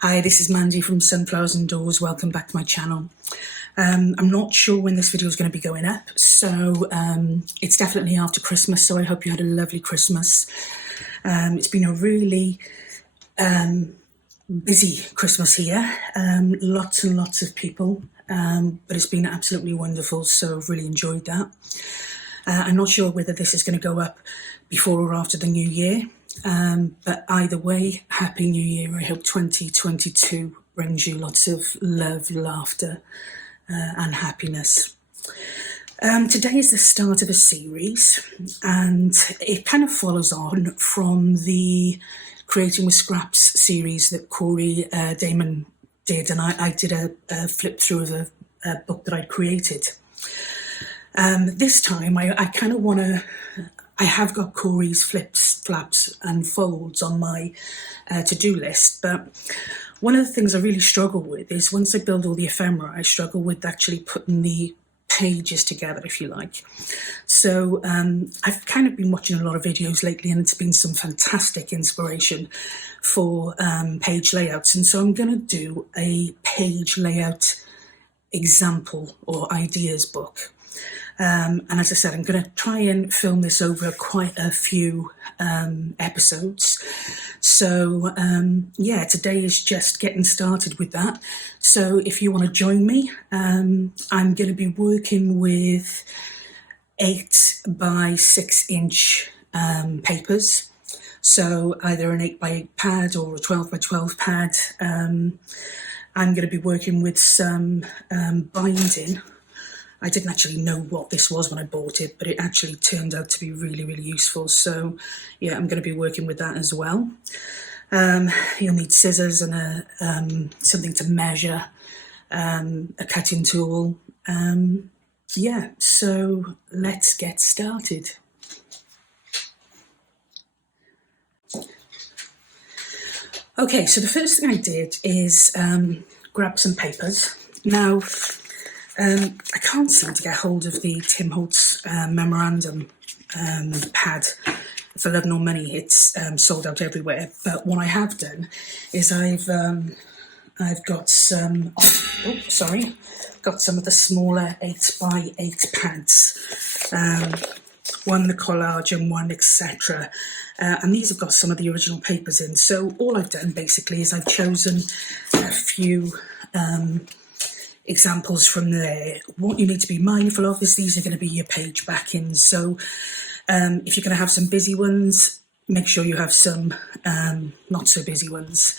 Hi, this is Mandy from Sunflowers and Doors. Welcome back to my channel. I'm not sure when this video is going to be going up, so it's definitely after Christmas, so I hope you had a lovely Christmas. It's been a really busy Christmas here, lots and lots of people, but it's been absolutely wonderful, so I've really enjoyed that. I'm not sure whether this is going to go up before or after the new year, but either way, Happy New Year. I hope 2022 brings you lots of love, laughter and happiness. Today is the start of a series, and it kind of follows on from the Creating with Scraps series that Corey Damon did, and I did a flip through of a book that I'd created. This time I kind of want to, I have got Corey's flips, flaps and folds on my to-do list, but one of the things I really struggle with is once I build all the ephemera, I struggle with actually putting the pages together, if you like. So I've kind of been watching a lot of videos lately, and it's been some fantastic inspiration for page layouts, and so I'm going to do a page layout example or ideas book. And as I said, I'm going to try and film this over quite a few episodes. So yeah, today is just getting started with that. So if you want to join me, I'm going to be working with 8 by 6 inch papers. So either an 8 by 8 pad or a 12 by 12 pad. I'm going to be working with some binding. I didn't actually know what this was when I bought it, but it actually turned out to be really, really useful. So yeah, I'm going to be working with that as well. You'll need scissors and something to measure, a cutting tool. Yeah, so let's get started. Okay, so the first thing I did is grab some papers. Now, I can't seem to get hold of the Tim Holtz memorandum pad for love nor money. It's sold out everywhere. But what I have done is I've got some. Got some of the smaller 8 by 8 pads. One the collage and one etc. And these have got some of the original papers in. So all I've done basically is I've chosen a few examples from there. What you need to be mindful of is these are going to be your page backings. So if you're going to have some busy ones, make sure you have some not so busy ones.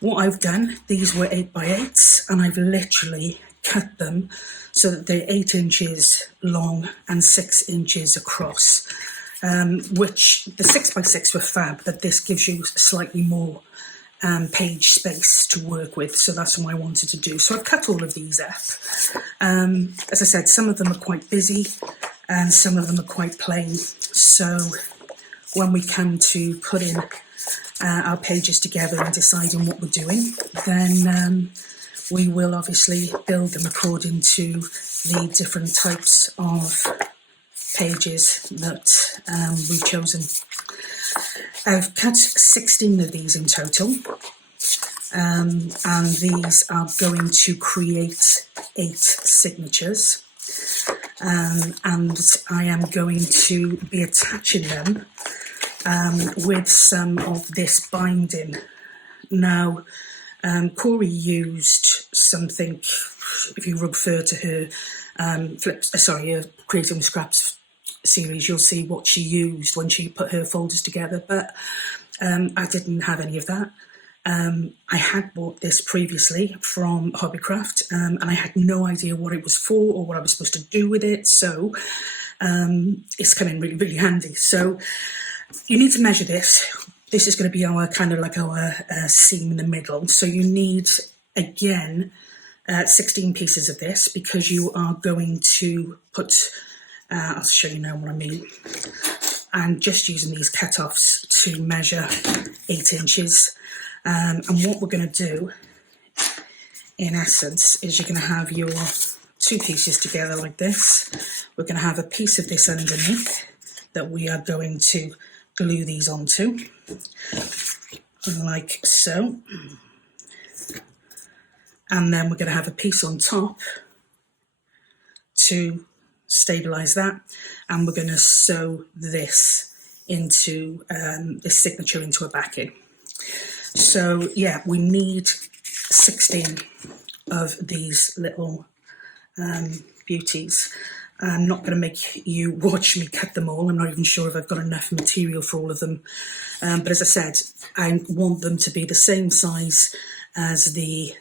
What I've done, these were 8 by 8s, and I've literally cut them so that they're 8 inches long and 6 inches across, which the 6 by 6 were fab, but this gives you slightly more page space to work with, so that's what I wanted to do. So I've cut all of these up. As I said, some of them are quite busy and some of them are quite plain, so when we come to putting our pages together and deciding what we're doing, then we will obviously build them according to the different types of pages that we've chosen. I've cut 16 of these in total, and these are going to create 8 signatures, and I am going to be attaching them with some of this binding. Now, Corey used something, if you refer to her Creating with Scraps series, you'll see what she used when she put her folders together, but I didn't have any of that. I had bought this previously from Hobbycraft, and I had no idea what it was for or what I was supposed to do with it, so it's come in really, really handy. So you need to measure this. This is going to be our kind of like our seam in the middle, so you need, again, 16 pieces of this, because you are going to put, I'll show you now what I mean. I'm just using these cut-offs to measure 8 inches. And what we're going to do, in essence, is you're going to have your 2 pieces together like this. We're going to have a piece of this underneath that we are going to glue these onto, like so. and then we're going to have a piece on top to stabilize that, and we're going to sew this into this signature into a backing. So yeah, we need 16 of these little beauties. I'm not going to make you watch me cut them all. I'm not even sure if I've got enough material for all of them. But as I said, I want them to be the same size as the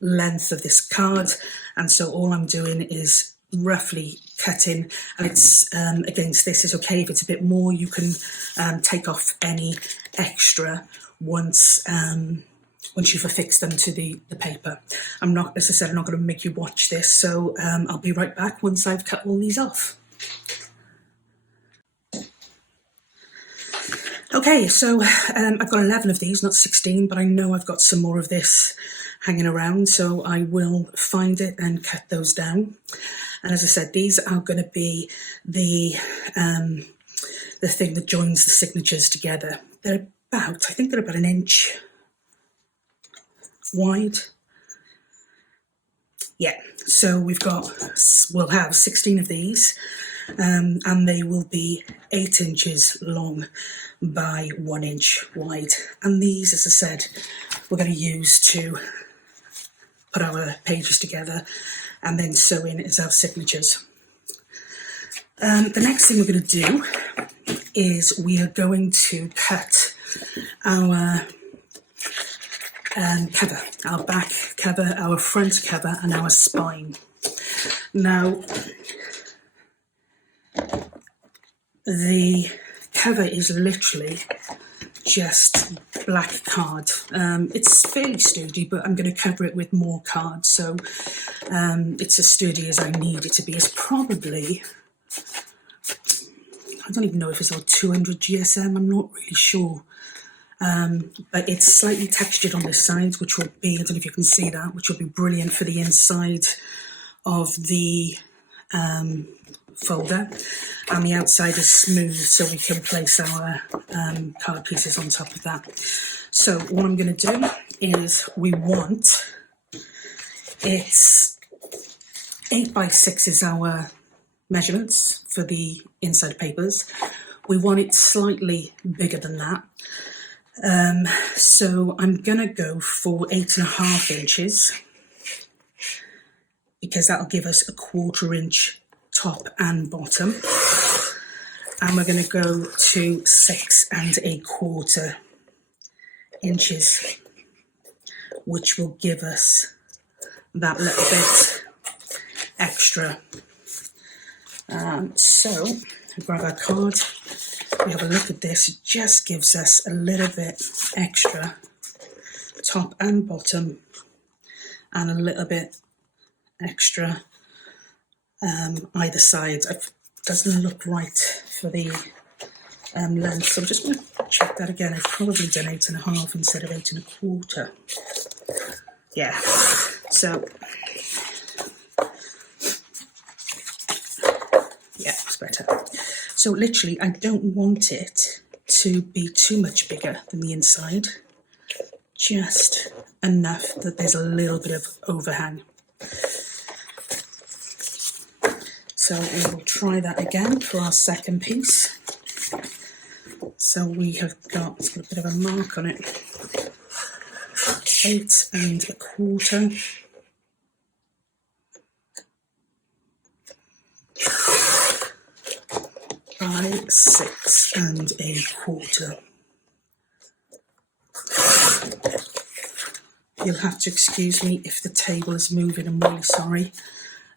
length of this card. And so all I'm doing is roughly cutting, and it's against this. It's okay if it's a bit more. You can take off any extra once you've affixed them to the paper. I'm not, as I said, I'm not going to make you watch this, so I'll be right back once I've cut all these off. Okay, so I've got 11 of these, not 16, but I know I've got some more of this hanging around, so I will find it and cut those down. And as I said, these are going to be the thing that joins the signatures together. They're I think they're about 1 inch wide. Yeah, so we'll have 16 of these, and they will be 8 inches long by 1 inch wide. And these, as I said, we're going to use to put our pages together and then sew in as our signatures. The next thing we're going to do is we are going to cut our cover, our back cover, our front cover, and our spine. Now, the cover is literally just black card. It's fairly sturdy, but I'm going to cover it with more card, so it's as sturdy as I need it to be. It's probably, I don't even know if it's all 200 GSM, I'm not really sure. But it's slightly textured on this side, which will be, I don't know if you can see that, which will be brilliant for the inside of the folder. And the outside is smooth, so we can place our card pieces on top of that. So what I'm going to do is it's 8x6 is our measurements for the inside papers. We want it slightly bigger than that. So I'm going to go for 8.5 inches, because that'll give us a 1/4 inch top and bottom. And we're going to go to 6.25 inches, which will give us that little bit extra. So we grab our card, we have a look at this. It just gives us a little bit extra top and bottom, and a little bit extra either side. It doesn't look right for the length, so I'm just going to check that again. I've probably done 8.5 instead of 8.25. Yeah, so yeah, it's better. So literally, I don't want it to be too much bigger than the inside, just enough that there's a little bit of overhang. So we will try that again for our second piece. So we have got, it's got a bit of a mark on it, 8.25. By 6.25. You'll have to excuse me if the table is moving, I'm really sorry.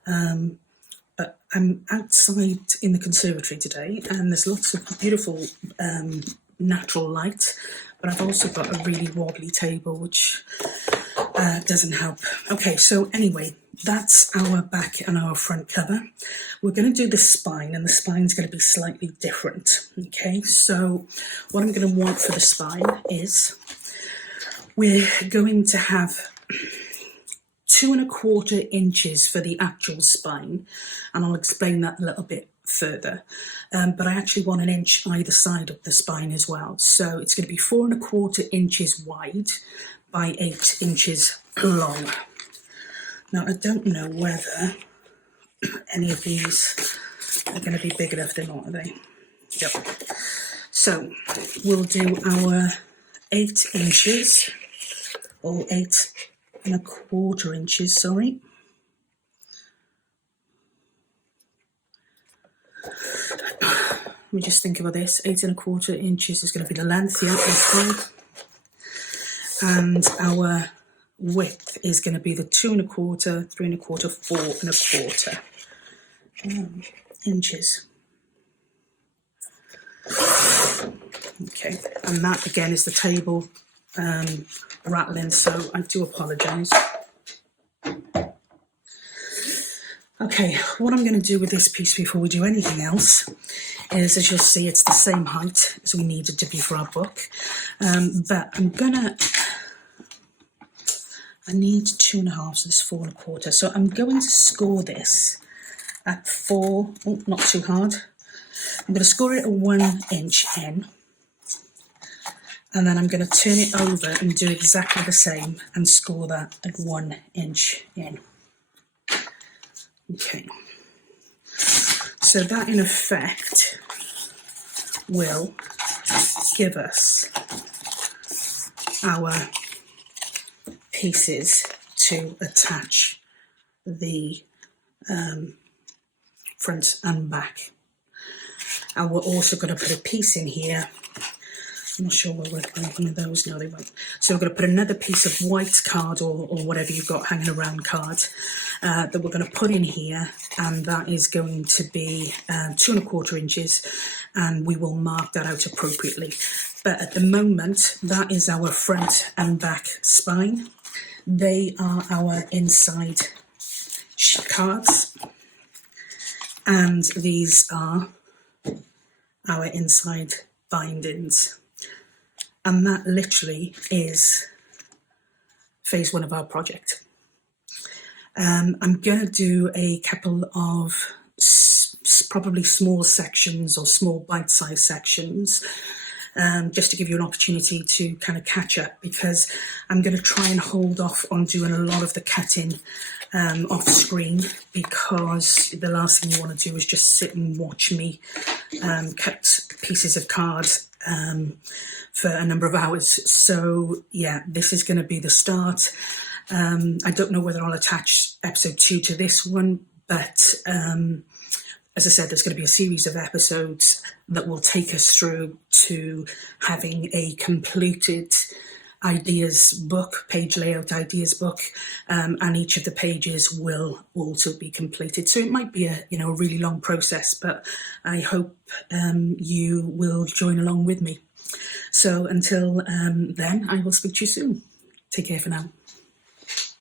But I'm outside in the conservatory today, and there's lots of beautiful natural light, but I've also got a really wobbly table, which doesn't help. Okay, so anyway, that's our back and our front cover. We're going to do the spine, and the spine's going to be slightly different. Okay, so what I'm going to want for the spine is we're going to have 2.25 inches for the actual spine, and I'll explain that a little bit further. But I actually want 1 inch either side of the spine as well. So it's going to be 4.25 inches wide by 8 inches long. Now, I don't know whether any of these are going to be big enough. They're not, are they? Yep. So we'll do our 8 inches, or 8¼ inches, sorry. Let me just think about this. 8¼ inches is going to be the length, yeah, that's right. And our width is going to be the 2¼ 3¼ 4¼ inches. Okay, and that again is the table rattling, so I do apologise. Okay, what I'm going to do with this piece before we do anything else is, as you'll see, it's the same height as we needed to be for our book, but I need 2½, so this 4¼ so I'm going to score this at 4, oh, not too hard. I'm going to score it at 1 inch in, and then I'm going to turn it over and do exactly the same and score that at 1 inch in. Okay, so that in effect will give us our pieces to attach the front and back. And we're also going to put a piece in here. I'm not sure where we're going to one of those. No, they won't. So we're going to put another piece of white card or whatever you've got hanging around card that we're going to put in here, and that is going to be 2¼ inches, and we will mark that out appropriately. But at the moment, that is our front and back spine. They are our inside cards, and these are our inside bindings. And that literally is phase 1 of our project. I'm going to do a couple of probably small sections or small bite-sized sections, just to give you an opportunity to kind of catch up, because I'm going to try and hold off on doing a lot of the cutting off screen, because the last thing you want to do is just sit and watch me cut pieces of card for a number of hours. So yeah, this is going to be the start. I don't know whether I'll attach episode 2 to this one, but as I said, there's going to be a series of episodes that will take us through to having a completed ideas book, page layout ideas book, and each of the pages will also be completed. So it might be a really long process, but I hope you will join along with me. So until then, I will speak to you soon. Take care for now.